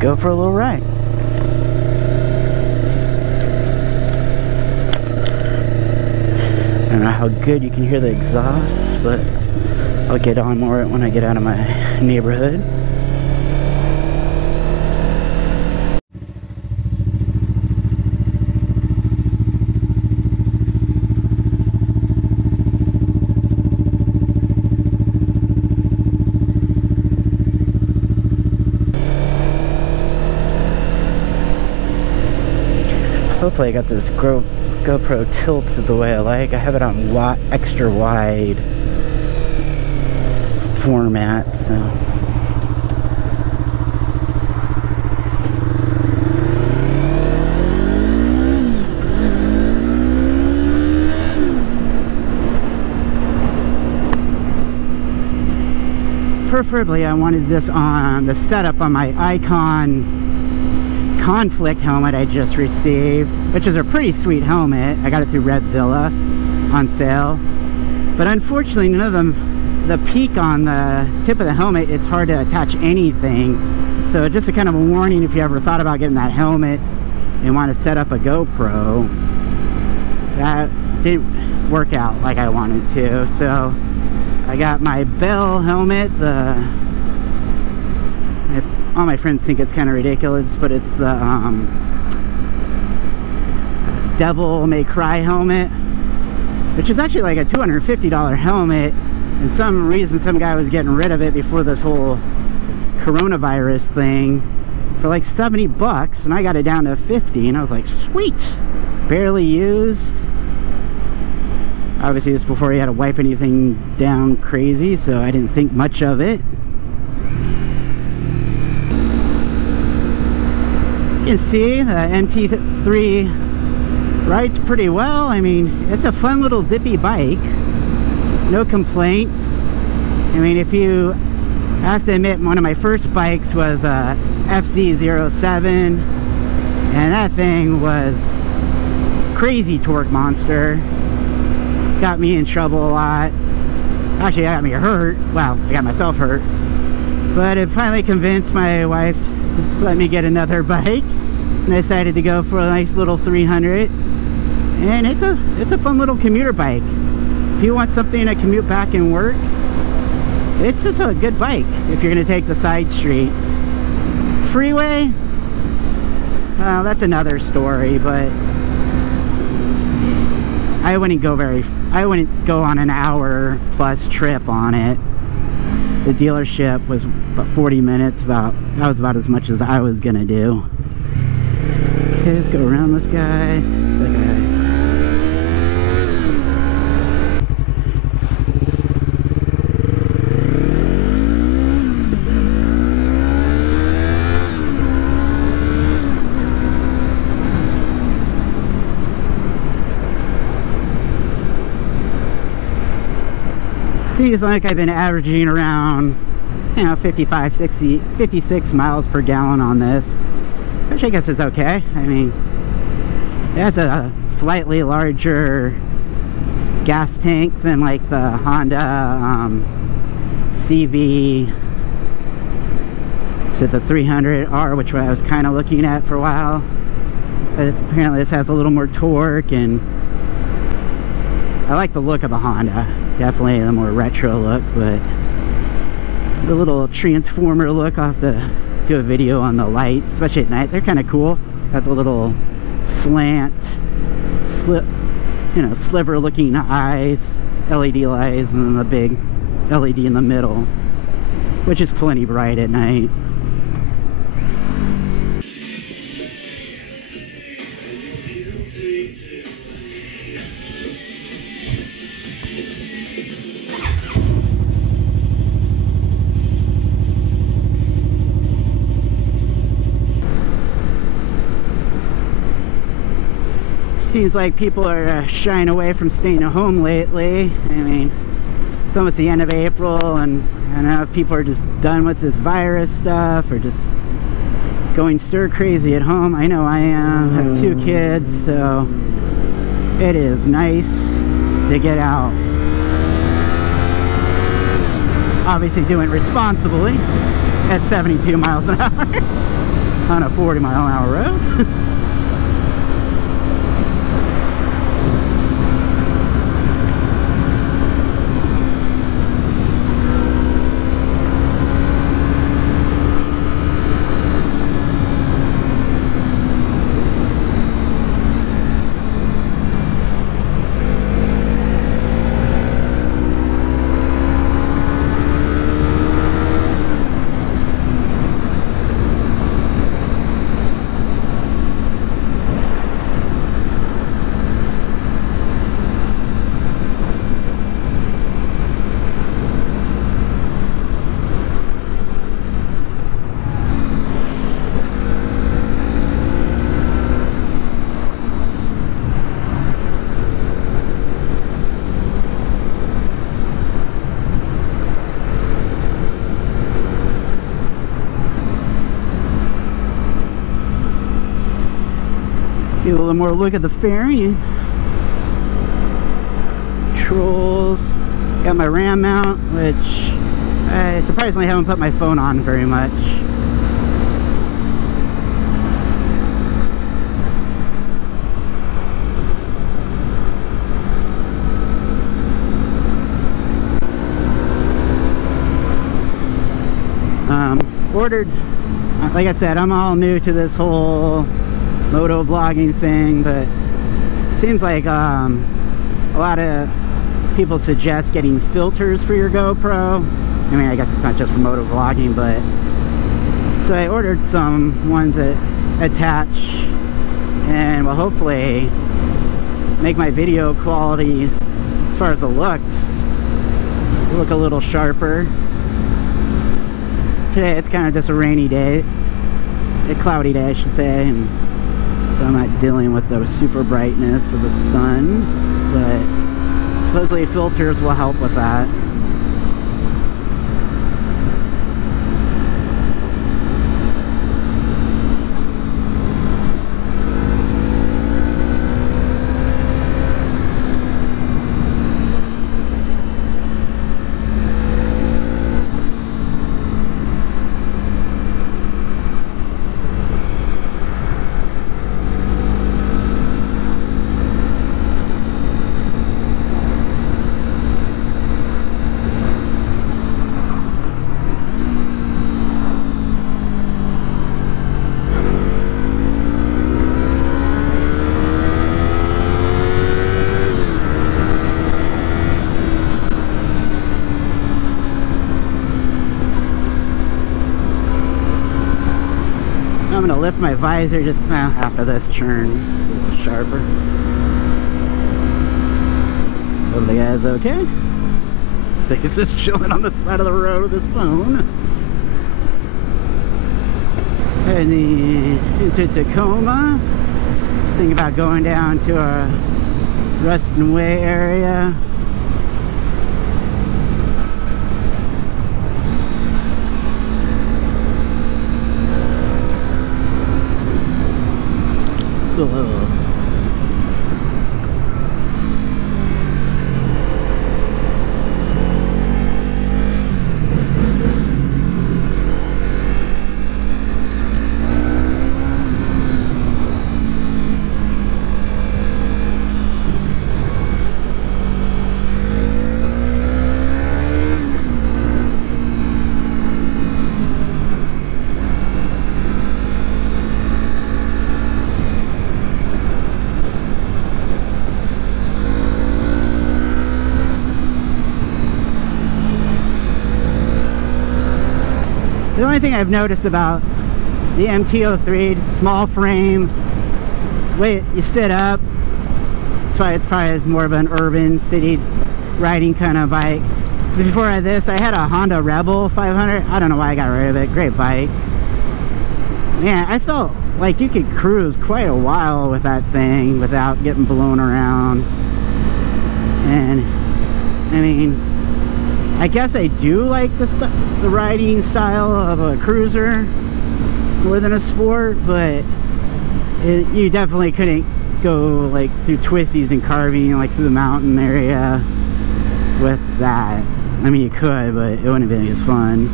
go for a little ride. I don't know how good you can hear the exhaust, but I'll get on more when I get out of my neighborhood. Hopefully I got this GoPro tilted the way I like. I have it on extra wide format, so preferably I wanted this on the setup on my Icon Conflict helmet I just received, which is a pretty sweet helmet. I got it through Revzilla on sale, but unfortunately none of them, the peak on the tip of the helmet, it's hard to attach anything. So just a kind of a warning if you ever thought about getting that helmet and want to set up a GoPro. That didn't work out like I wanted to, so I got my Bell helmet. All my friends think it's kind of ridiculous, but it's the Devil May Cry helmet, which is actually like a $250 helmet, and some reason some guy was getting rid of it before this whole coronavirus thing for like 70 bucks, and I got it down to 50, and I was like, sweet, barely used. Obviously this before he had to wipe anything down crazy, so I didn't think much of it. You can see the MT03 rides pretty well. I mean, it's a fun little zippy bike, no complaints. I mean, I have to admit, one of my first bikes was a FZ07, and that thing was crazy torque monster. Got me in trouble a lot. Actually, it got me hurt. Well, I got myself hurt, but it finally convinced my wife to let me get another bike, and I decided to go for a nice little 300. And it's a fun little commuter bike. If you want something to commute back and work, it's just a good bike if you're going to take the side streets. Freeway, that's another story, but I wouldn't go on an hour plus trip on it. The dealership was about 40 minutes, that was about as much as I was gonna do. Okay, let's go around this guy. It's like a seems like I've been averaging around, 55, 60, 56 miles per gallon on this, which I guess is okay. I mean, it has a slightly larger gas tank than like the Honda CV, so the 300R, which I was kind of looking at for a while. But apparently this has a little more torque, and I like the look of the Honda. Definitely the more retro look, but the little transformer look, I'll have to do a video on the lights, especially at night. They're kind of cool. Got the little slant, sliver looking eyes, LED lights, and then the big LED in the middle, which is plenty bright at night. Seems like people are shying away from staying at home lately. I mean, it's almost the end of April, and I don't know if people are just done with this virus stuff or just going stir crazy at home. I know I am. I have 2 kids, so it is nice to get out. Obviously doing it responsibly at 72 miles an hour. on a 40-mile-an-hour road. Give a little more look at the fairing. Controls. Got my RAM mount, which I surprisingly haven't put my phone on very much. Ordered, like I said, I'm all new to this whole motovlogging thing, but it seems like a lot of people suggest getting filters for your GoPro. I mean, I guess it's not just for motovlogging, but so I ordered some ones that attach and will hopefully make my video quality, as far as the looks, look a little sharper. Today it's kind of just a rainy day, a cloudy day I should say, and so I'm not dealing with the super brightness of the sun, but supposedly filters will help with that. I'm gonna lift my visor just after this turn, a little sharper. Hope the guy's okay. So he's just chilling on the side of the road with his phone. Heading into Tacoma. Thinking about going down to a Ruston Way area. The only thing I've noticed about the MT03, just small frame, way you sit up, that's why it's probably more of an urban city riding kind of bike. Before this, I had a Honda Rebel 500. I don't know why I got rid of it. Great bike. Man, I felt like you could cruise quite a while with that thing without getting blown around. And I mean, I guess I do like the riding style of a cruiser more than a sport, but you definitely couldn't go like through twisties and carving like through the mountain area with that. I mean, you could, but it wouldn't have been as fun.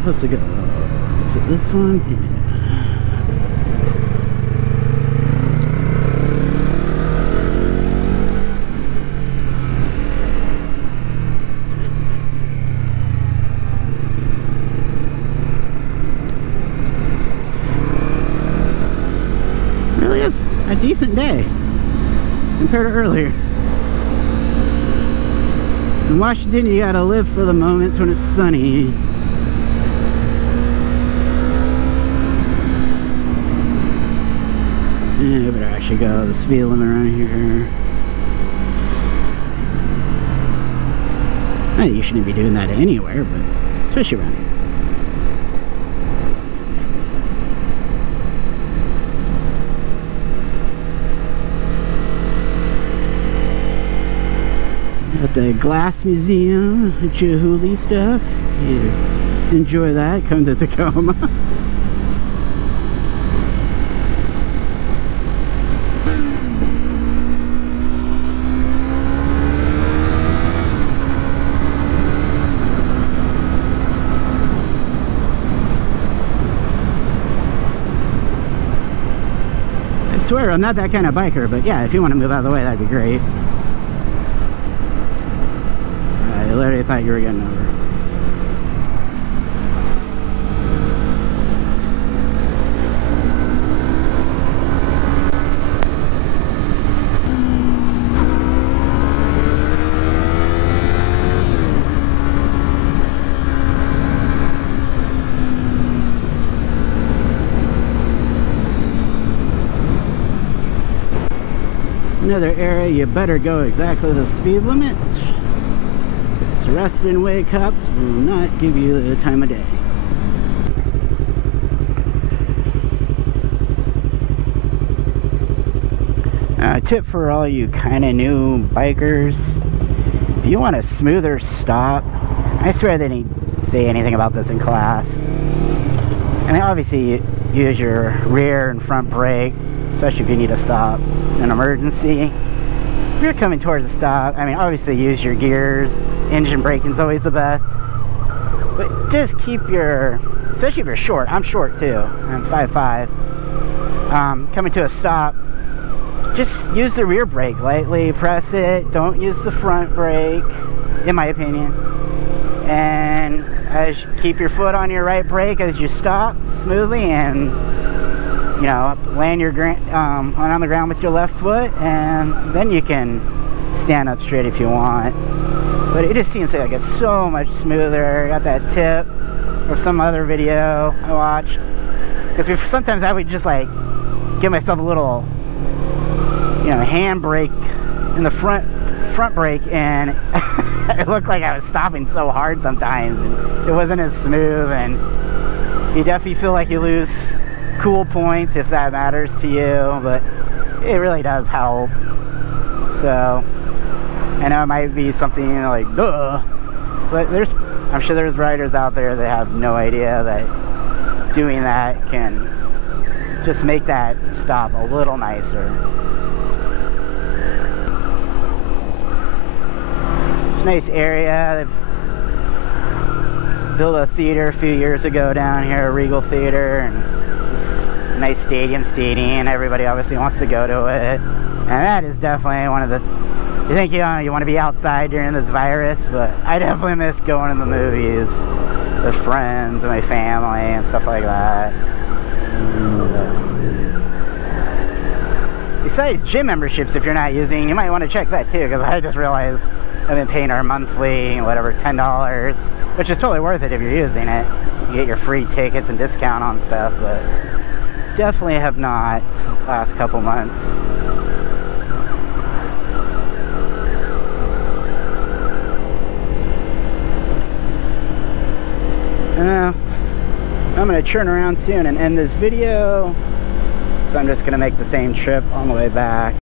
supposed to go? Is it this one? Yeah. Really is a decent day compared to earlier. In Washington, you gotta live for the moments when it's sunny. Yeah, I better actually go the speed limit around here. I think you shouldn't be doing that anywhere, but especially around here. At the Glass Museum, Chihuly stuff. If you enjoy that, come to Tacoma. I swear I'm not that kind of biker, but yeah, if you want to move out of the way, that'd be great. I literally thought you were getting over. Another area you better go exactly the speed limit. Rustin Way cops will not give you the time of day. Tip for all you kind of new bikers: if you want a smoother stop, I swear they didn't say anything about this in class. I mean, obviously you use your rear and front brake, especially if you need to stop in an emergency. If you're coming towards a stop, I mean, obviously use your gears. Engine braking is always the best, but just keep your, especially if you're short. I'm short too. I'm 5'5". Coming to a stop, just use the rear brake lightly, press it. Don't use the front brake, in my opinion. And as you keep your foot on your right brake as you stop smoothly, and you know, land your on the ground with your left foot, and then you can stand up straight if you want. But it just seems like it's so much smoother. I got that tip or some other video I watched, because sometimes I would just like give myself a little, you know, hand brake in the front brake, and it looked like I was stopping so hard sometimes, and it wasn't as smooth, and you definitely feel like you lose cool points if that matters to you, but it really does help. So I know it might be something, you know, like, duh, but I'm sure there's riders out there that have no idea that doing that can just make that stop a little nicer. It's a nice area. They've built a theater a few years ago down here, a Regal Theater, and it's this nice stadium seating. Everybody obviously wants to go to it, and that is definitely one of the, you think, you know, you want to be outside during this virus, but I definitely miss going to the movies with friends and my family and stuff like that. So, besides gym memberships, if you're not using, you might want to check that too, because I just realized I've been paying our monthly, whatever, $10, which is totally worth it if you're using it. You get your free tickets and discount on stuff, but definitely have not last couple months. I'm going to turn around soon and end this video, so I'm just going to make the same trip on the way back.